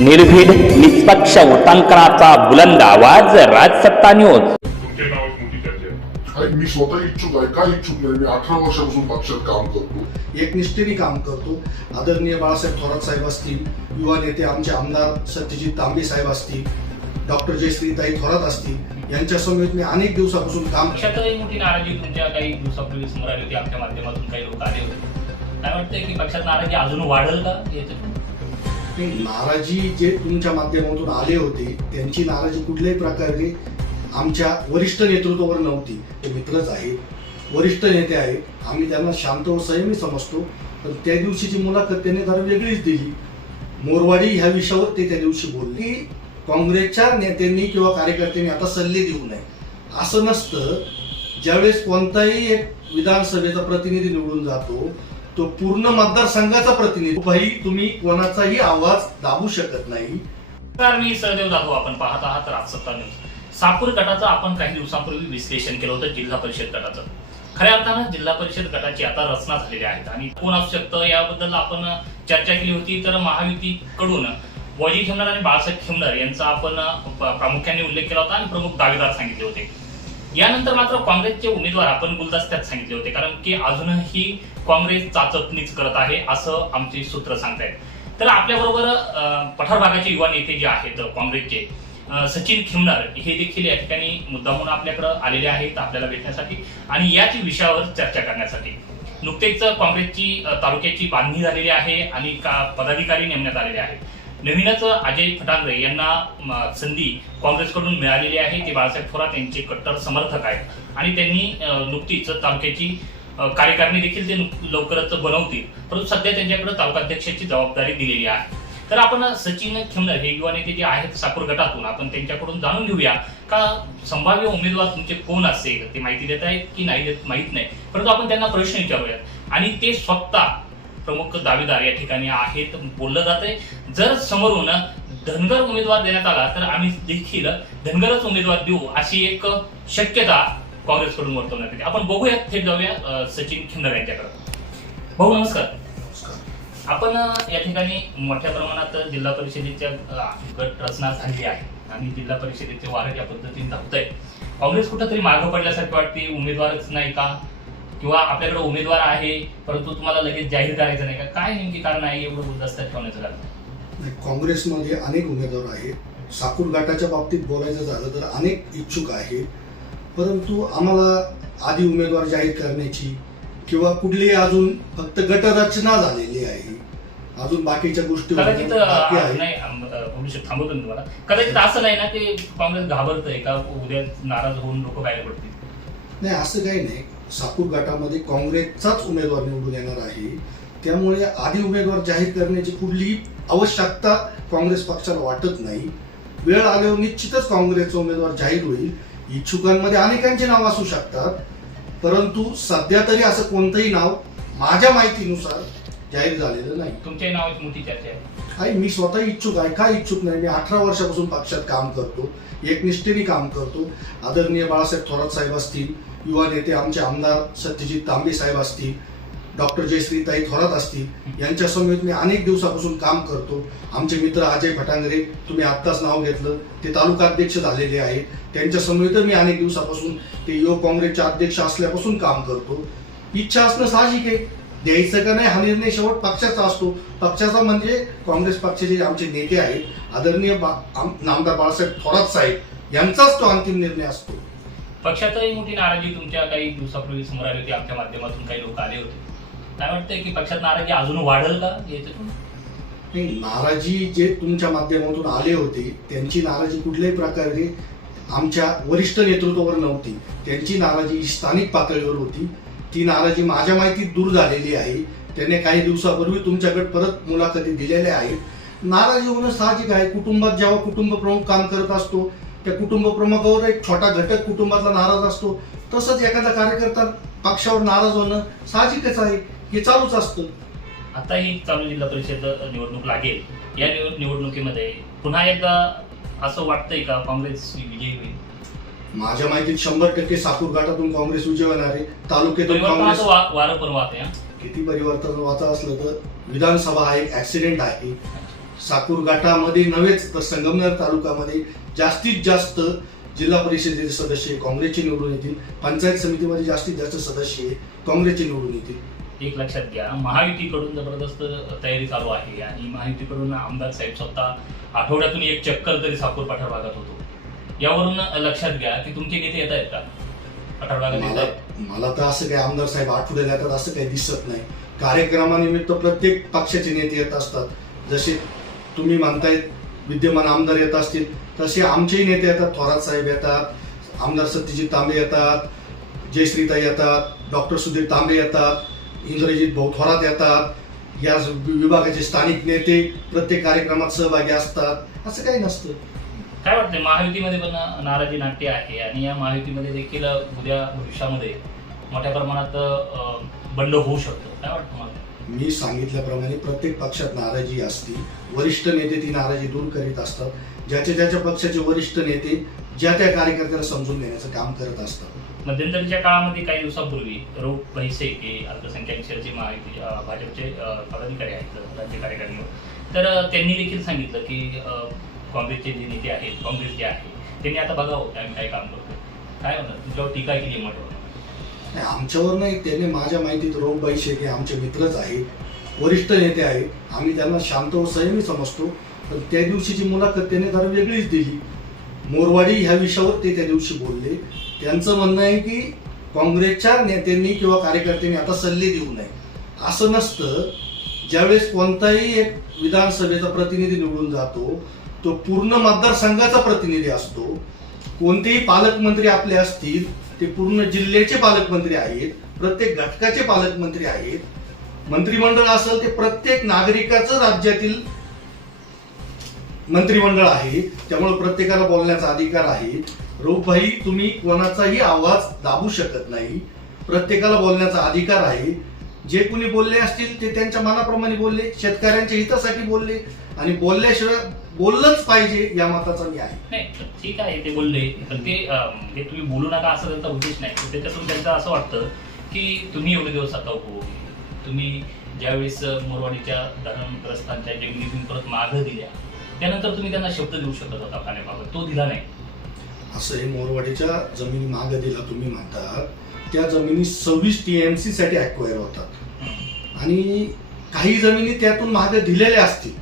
निर्भीड निष्पक्ष उटांकनाचा बुलंद आवाज राजसत्ता न्यूज आणि मी स्वतः इच्छुक आहे काय इच्छुक नाही? मी अठरा वर्षापासून पक्षात काम करतो. एकनिष्ठेने काम करतो. आदरणीय बाळासाहेब थोरात साहेब असतील युवा नेते आमचे आमदार सत्यजित तांबे साहेब असतील डॉक्टर जयश्रीताई थोरात असतील यांच्या समवेत मी अनेक दिवसापासून काम मोठी नाराजी तुमच्या काही दिवसापूर्वी समोर आली होती. आमच्या माध्यमातून काही लोक आले होते. काय वाटतंय की पक्षात नाराजी अजून वाढेल का? नाराजी जे तुमच्या माध्यमातून आले होते त्यांची नाराजी कुठल्याही प्रकारे आमच्या वरिष्ठ नेतृत्वावर नव्हती. ते मित्रच आहेत. वरिष्ठ नेते आहेत. आम्ही त्यांना शांत व संयमी समजतो. पण त्या दिवशीची मुलाखत त्यांनी जरा वेगळीच दिली. मोरवाडी ह्या विषयावर ते त्या दिवशी बोलले. काँग्रेसच्या नेत्यांनी किंवा कार्यकर्त्यांनी आता सल्ले देऊ नये. असं नसतं. ज्यावेळेस कोणताही एक विधानसभेचा प्रतिनिधी निवडून जातो तो पूर्ण मतदारसंघाचा प्रतिनिधी. भाई तुम्ही कोणाचाही आवाज दाबू शकत नाही. मी सहदेव जाधव आपण पाहत आहात राजसत्ता न्यूज. सापूर गटाचं आपण काही दिवसांपूर्वी विश्लेषण केलं होतं जिल्हा परिषद गटाचं. खऱ्या अर्थानं जिल्हा परिषद गटाची आता रचना झालेली आहेत आणि कोण असू शकतं याबद्दल आपण चर्चा केली होती तर महायुतीकडून वजी खेमणार आणि बाळासाहेब खेमणार यांचा आपण प्रामुख्याने उल्लेख केला होता आणि प्रमुख दावेदार सांगितले होते. यानंतर मात्र काँग्रेसचे उमेदवार आपण गुलदस्त्यात सांगितले होते कारण की अजूनही काँग्रेस चाचपणीच करत आहे असं आमचे सूत्र सांगतायत. तर आपल्याबरोबर पठार भागाचे युवा नेते जे आहेत काँग्रेसचे सचिन खिमनार हे देखील या ठिकाणी मुद्दामून आपल्याकडे आलेले आहेत आपल्याला भेटण्यासाठी आणि याच विषयावर चर्चा करण्यासाठी. नुकतेच काँग्रेसची तालुक्याची बांधणी झालेली आहे आणि का पदाधिकारी नेमण्यात आलेले आहेत. नवीनच अजय फटांगरे यांना संधी काँग्रेसकडून मिळालेली आहे ते बाळासाहेब थोरात यांचे कट्टर समर्थक आहेत. आणि त्यांनी नुकतीच तालुक्याची कार्यकारिणी देखील ते लवकरच बनवतील. परंतु सध्या त्यांच्याकडे तालुकाध्यक्षाची जबाबदारी दिलेली आहे. तर आपण सचिन खिमनर हे युवा नेते जे आहेत सापूर गटातून आपण त्यांच्याकडून जाणून घेऊया का संभाव्य उमेदवार तुमचे कोण असेल? ते माहिती देत आहेत की नाही देत माहीत नाही. परंतु आपण त्यांना प्रश्न विचारूयात. आणि ते स्वतः प्रमुख दावेदार या ठिकाणी आहेत बोललं जातंय जर समोरून धनगर उमेदवार देण्यात आला तर आम्ही देखील धनगरच उमेदवार देऊ अशी एक शक्यता काँग्रेसकडून वर्तवण्यात येते आपण बघूयात थेट जाऊया सचिन खिंडर यांच्याकडे. भाऊ नमस्कार. आपण या ठिकाणी मोठ्या प्रमाणात जिल्हा परिषदेच्या गट रचना झाली आहे आणि जिल्हा परिषदेचे वारं या पद्धतीने धावत आहे काँग्रेस कुठंतरी मागं पडल्यासारखी वाटते उमेदवारच नाही का? किंवा आपल्याकडे उमेदवार आहे परंतु तुम्हाला लगेच जाहीर करायचं नाही का? काय नेमकी कारण आहे एवढं गुलदस्त्यात ठेवण्याचं कारण? काँग्रेसमध्ये अनेक उमेदवार आहेत. साकूर गटाच्या बाबतीत बोलायचं झालं तर अनेक इच्छुक आहेत. परंतु आम्हाला आधी उमेदवार जाहीर करण्याची किंवा कुठलीही अजून फक्त गटरचना झालेली आहे. अजून बाकीच्या गोष्टी कदाचित बाकी आहे नाही थांबवतो मी तुम्हाला. कदाचित असं नाही ना की काँग्रेस घाबरत आहे का उद्या नाराज होऊन लोक बाहेर पडतील? नाही असं काही नाही. साकूर गटामध्ये काँग्रेसचाच उमेदवार निवडून येणार आहे. त्यामुळे आधी उमेदवार जाहीर करण्याची कुठलीही आवश्यकता काँग्रेस पक्षाला वाटत नाही. वेळ आल्यावर निश्चितच काँग्रेसचा उमेदवार जाहीर होईल. इच्छुकांमध्ये अनेकांचे नाव असू शकतात परंतु सध्या तरी असं कोणतंही नाव माझ्या माहितीनुसार जाहीर झालेलं नाही. तुमच्याही नावाची मोठी चर्चा आहे मी स्वतः इच्छुक आहे. काय इच्छुक नाही? मी अठरा वर्षापासून पक्षात काम करतो एकनिष्ठेने काम करतो. आदरणीय बाळासाहेब थोरात साहेब असतील युवा नेते आमचे आमदार सत्यजित तांबे साहेब असतील डॉक्टर जयश्रीताई थोरात असतील यांच्या समेत मी अनेक दिवसापासून काम करतो. आमचे मित्र अजय भटांगरे तुम्ही आत्ताच नाव घेतलं ते तालुका अध्यक्ष झालेले आहेत. त्यांच्या समवेत मी अनेक दिवसापासून ते युवक काँग्रेसचे अध्यक्ष असल्यापासून काम करतो. इच्छा असणं साहजिक आहे. द्यायचं का नाही हा निर्णय शेवट पक्षाचा असतो. पक्षाचा म्हणजे काँग्रेस पक्षाचे आमचे नेते आहेत आदरणीय बा- नामदार बाळासाहेब थोरात साहेब यांचाच तो अंतिम निर्णय असतो. पक्षातही मोठी नाराजी तुमच्या काही दिवसापूर्वी समोर आली होती आमच्या माध्यमातून काही लोक आले होते. काय वाटतंय की पक्षात नाराजी अजून वाढेल का? याच्यातून नाही नाराजी जे तुमच्या माध्यमातून आले होते त्यांची नाराजी कुठल्याही प्रकारे आमच्या वरिष्ठ नेतृत्वावर नव्हती. त्यांची नाराजी ही स्थानिक पातळीवर होती. ती नाराजी माझ्या माहितीत दूर झालेली आहे. त्याने काही दिवसापूर्वी तुमच्याकडे परत मुलाखती दिलेल्या आहेत. नाराजी होणं साहजिक आहे. कुटुंबात जेव्हा कुटुंब प्रमुख काम करत असतो त्या कुटुंब प्रमुखावर एक छोटा घटक कुटुंबातला नाराज असतो. तसंच एखादा कार्यकर्ता पक्षावर नाराज होणं साहजिकच आहे. हे चालूच असतं. आता ही चालू जिल्हा परिषद निवडणूक लागेल. या निव- निवडणुकीमध्ये पुन्हा एकदा असं वाटतंय का काँग्रेस विजयी होईल? माझ्या माहितीत शंभर टक्के साकूर घाटातून काँग्रेस विजय होणार आहे. तालुक्यातून काँग्रेस वारं पण वाहते. किती परिवर्तन वाचा असलं तर विधानसभा हा एक ऍक्सिडेंट आहे. साकूर घाटामध्ये नव्हेच तर संगमनेर तालुक्यामध्ये जास्तीत जास्त जिल्हा परिषदेचे सदस्य काँग्रेसचे निवडून येतील. पंचायत समितीमध्ये जास्तीत जास्त सदस्य काँग्रेसचे निवडून येतील. एक लक्षात घ्या. महायुतीकडून जबरदस्त तयारी चालू आहे आणि महायुतीकडून आमदार साहेब स्वतः आठवड्यातून एक चक्कर तरी साकूर पठार भागात होतो. यावरून लक्षात घ्या की तुमचे नेते येत आहेत का? पठार भागात येत मला आहेत? मला तर असं काही आमदार साहेब आठवड्याला येतात असं काही दिसत नाही. कार्यक्रमानिमित्त प्रत्येक पक्षाचे नेते येत असतात. जसे तुम्ही म्हणतायत विद्यमान आमदार येत असतील तसे आमचेही नेते येतात. थोरात साहेब येतात आमदार सत्यजित तांबे येतात जयश्रीताई येतात डॉक्टर सुधीर तांबे येतात. इंद्रजित भाऊ थोरात येतात. या विभागाचे स्थानिक नेते प्रत्येक कार्यक्रमात सहभागी असतात. असं काही नसतं. काय वाटतंय महायुतीमध्ये पण नाराजी नाट्य आहे आणि या महायुतीमध्ये देखील उद्या भविष्यामध्ये मोठ्या प्रमाणात बंड होऊ शकतो. काय वाटतं मला मी सांगितल्याप्रमाणे प्रत्येक पक्षात नाराजी असते. वरिष्ठ नेते ती नाराजी दूर करीत असतात. ज्याच्या ज्याच्या पक्षाचे वरिष्ठ नेते ज्या त्या कार्यकर्त्याला समजून घेण्याचं काम करत असतात. मध्यंतरीच्या काळामध्ये काही दिवसापूर्वी रोप पैसे हे अल्पसंख्याक विषयाचे भाजपचे पदाधिकारी आहेत राज्य कार्यकारिणी. तर त्यांनी देखील सांगितलं की काँग्रेसचे जे नेते आहेत काँग्रेस जे आहे त्यांनी आता बघावं आम्ही काय काम करतो काय म्हणतात? तुमच्यावर टीका केली म्हटलं नाही आमच्यावर नाही त्याने माझ्या माहितीत रोमबाई शेटे आमचे मित्रच आहेत वरिष्ठ नेते आहेत. आम्ही त्यांना शांत व संयमी समजतो. पण त्या दिवशीची मुलाखत त्याने जरा वेगळीच दिली. मोरवाडी ह्या विषयावर ते त्या दिवशी बोलले. त्यांचं म्हणणं आहे की काँग्रेसच्या नेत्यांनी किंवा कार्यकर्त्यांनी आता सल्ले देऊ नये. असं नसतं. ज्यावेळेस कोणताही एक विधानसभेचा प्रतिनिधी निवडून जातो तो पूर्ण मतदारसंघाचा प्रतिनिधी असतो. कोणतेही पालकमंत्री आपले असतील ते पूर्ण जिल्ह्याचे पालकमंत्री आहेत प्रत्येक घटकाचे पालकमंत्री आहेत. मंत्रिमंडळ असेल ते प्रत्येक नागरिकाचं राज्यातील मंत्रिमंडळ आहे त्यामुळे प्रत्येकाला बोलण्याचा अधिकार आहे. रोपभाई तुम्ही कोणाचाही आवाज दाबू शकत नाही. प्रत्येकाला बोलण्याचा अधिकार आहे. जे कुणी बोलले असतील ते त्यांच्या मनाप्रमाणे बोलले शेतकऱ्यांच्या हितासाठी बोलले. आणि बोलल्याशिवाय बोललंच पाहिजे या मताचा मी आहे. नाही ठीक आहे ते बोलले पण ते हे तुम्ही बोलू नका असं त्यांचा उद्देश नाही. त्याच्यातून त्यांचं असं वाटतं की तुम्ही एवढे दिवस आता हो तुम्ही ज्यावेळेस मोरवाडीच्या धरणग्रस्तांच्या जमिनीतून परत मागं दिल्या त्यानंतर तुम्ही त्यांना शब्द देऊ शकत होता पाण्याबाबत तो दिला नाही. असं आहे मोरवाडीच्या जमिनी मागं दिला तुम्ही म्हणता त्या जमिनी सव्वीस टी एम सी साठी अक्वायर होतात. आणि काही जमिनी त्यातून मागं दिलेल्या असतील.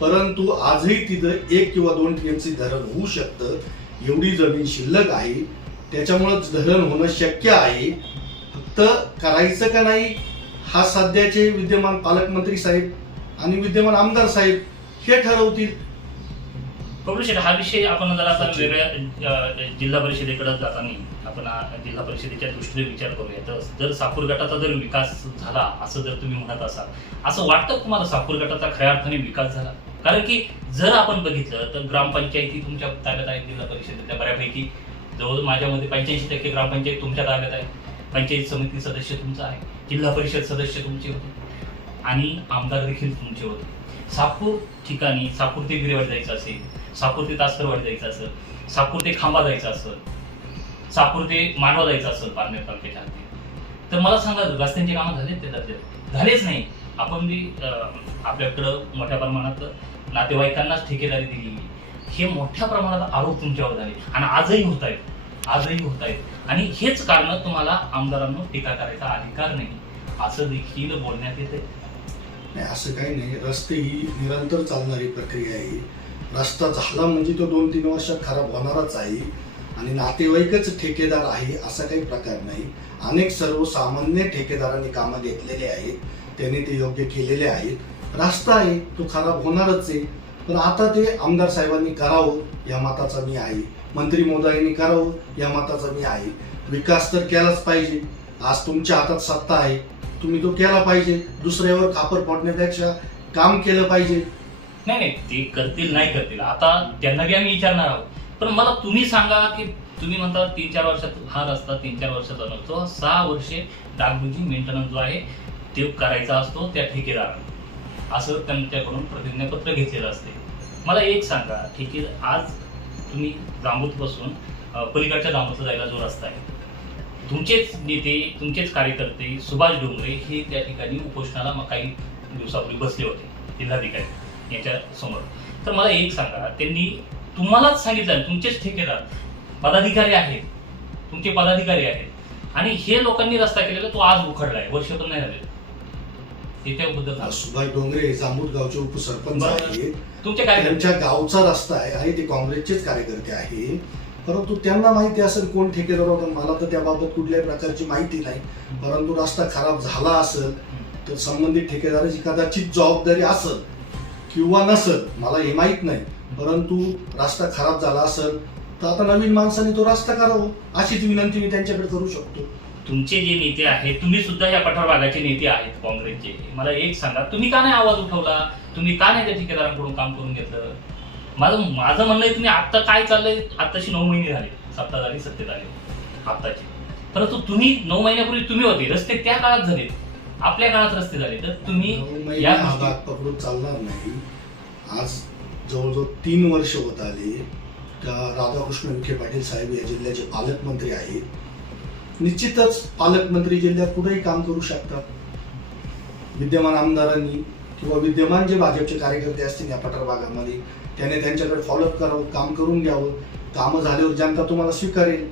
परंतु आजही तिथं एक किंवा दोन टीएमसी धरण होऊ शकतं. एवढी जमीन शिल्लक आहे. त्याच्यामुळं धरण होणं शक्य आहे. फक्त करायचं का नाही हा सध्याचे विद्यमान पालकमंत्री साहेब आणि विद्यमान आमदार साहेब हे ठरवतील. शेठ हा विषय आपण जरा आता वेगळ्या जिल्हा परिषदेकडे जाताना आपण जिल्हा परिषदेच्या दृष्टीने विचार करूया. तर जर साकूर गटाचा जर विकास झाला असं जर तुम्ही म्हणत असाल असं वाटतं तुम्हाला साकूर गटाचा खऱ्या अर्थाने विकास झाला? कारण की जर आपण बघितलं तर ग्रामपंचायती तुमच्या ताब्यात आहेत जिल्हा परिषदेच्या बऱ्यापैकी. जवळ माझ्यामध्ये पंच्याऐंशी टक्के ग्रामपंचायत तुमच्या ताब्यात आहे. पंचायत समिती सदस्य तुमचं आहे. जिल्हा परिषद सदस्य तुमचे होते. आणि आमदार देखील तुमचे होते. सापूर ठिकाणी सापूर ते गिरेवाडी जायचं असेल सापूर ते तासकरवाडी जायचं असेल सापूर ते खांबा जायचं असेल सापूर ते मांडवा जायचं असेल पारनेर तालुक्याच्या तर मला सांगा रस्त्यांची कामं झालेत ते दर्जात झालेच नाही. आपण जी आपल्याकडं मोठ्या प्रमाणात नातेवाईकांनाच ठेकेदारी दिली. हे मोठ्या प्रमाणात आरोप तुमच्यावर झाले. आणि आजही होत आहेत आजही होत आहेत आणि हेच कारण तुम्हाला आमदारांना टीका करायचा अधिकार नाही. असं देखील बोलण्यात येते नाही असं काही नाही. रस्ते ही निरंतर चालणारी प्रक्रिया आहे रस्ता झाला म्हणजे तो दोन तीन वर्षात खराब होणारच आहे. आणि नातेवाईकच ठेकेदार आहे असा काही प्रकार नाही. अनेक सर्वसामान्य ठेकेदारांनी कामं घेतलेले आहेत. त्यांनी ते योग्य केलेले आहेत. रस्ता आहे तो खराब होणारच आहे. पण आता ते आमदार साहेबांनी करावं या मताचा मी आहे. मंत्री मोदयांनी करावं या मताचा मी आहे. विकास तर केलाच पाहिजे. आज तुमच्या हातात सत्ता आहे. तुम्ही तो केला पाहिजे. दुसऱ्यावर खापर फोडण्यापेक्षा काम केलं पाहिजे. नाही नाही ते करतील नाही करतील. आता त्यांना बी आम्ही विचारणार आहोत. पण मला तुम्ही सांगा की तुम्ही म्हणता तीन चार वर्षात हा रस्ता तीन चार वर्षाचा नसतो सहा वर्षे डागडुजी मेंटेनन्स जो आहे ते करायचा असतो त्या ठेकेदाराने असं त्यांच्याकडून प्रतिज्ञापत्र घेतलेलं असते. मला एक सांगा ठेके आज तुम्ही जांबूतपासून बसून पलीकडच्या जांबूतला जायला जो रस्ता आहे तुमचेच नेते तुमचेच कार्यकर्ते सुभाष डोंगरे हे त्या ठिकाणी उपोषणाला मग काही दिवसापूर्वी बसले होते जिल्हाधिकारी याच्या समोर तर मला एक सांगा त्यांनी तुम्हालाच सांगितलं तुमचेच ठेकेदार पदाधिकारी आहेत तुमचे पदाधिकारी आहेत आणि हे लोकांनी रस्ता केलेला तो आज उखडलाय वर्ष पण नाही झाले. सुभाष डोंगरे जांबूत गावचे उपसरपंच. आहेत तुमचे काय त्यांच्या गावचा रस्ता आहे आणि ते काँग्रेसचेच कार्यकर्ते आहे परंतु त्यांना माहिती असेल कोण ठेकेदार होता मला तर त्याबाबत कुठल्याही प्रकारची माहिती नाही. परंतु रस्ता खराब झाला असेल तर संबंधित ठेकेदाराची कदाचित जबाबदारी असेल किंवा नसेल मला हे माहीत नाही. परंतु रस्ता खराब झाला असेल तर आता नवीन माणसाने तो रस्ता करावा अशीच विनंती मी त्यांच्याकडे करू शकतो. तुमचे जे नेते आहेत तुम्ही सुद्धा या पठार भागाचे नेते आहेत काँग्रेसचे. मला एक सांगा तुम्ही का नाही आवाज उठवला? तुम्ही का नाही त्या ठेकेदारांकडून काम करून घेतलं? माझं माझं म्हणणं आहे तुम्ही आत्ता काय चाललंय? आत्ताशी नऊ महिने झाले. सत्ता झाली सत्तेत आले आत्ताची. परंतु तुम्ही नऊ महिन्यापूर्वी तुम्ही होते. रस्ते त्या काळात झाले. आपल्या काळात रस्ते झाले. तर तुम्ही या पकडून चालणार नाही. आज जवळजवळ तीन वर्ष होत आले. त्या राधाकृष्ण विखे पाटील साहेब या जिल्ह्याचे पालकमंत्री आहेत. निश्चितच पालकमंत्री जिल्ह्यात कुठेही काम करू शकतात. विद्यमान आमदारांनी किंवा विद्यमान जे भाजपचे कार्यकर्ते असतील या पठार भागामध्ये त्याने त्यांच्याकडे फॉलोअप करावं काम करून घ्यावं. कामं झाल्यावर जनता तुम्हाला स्वीकारेल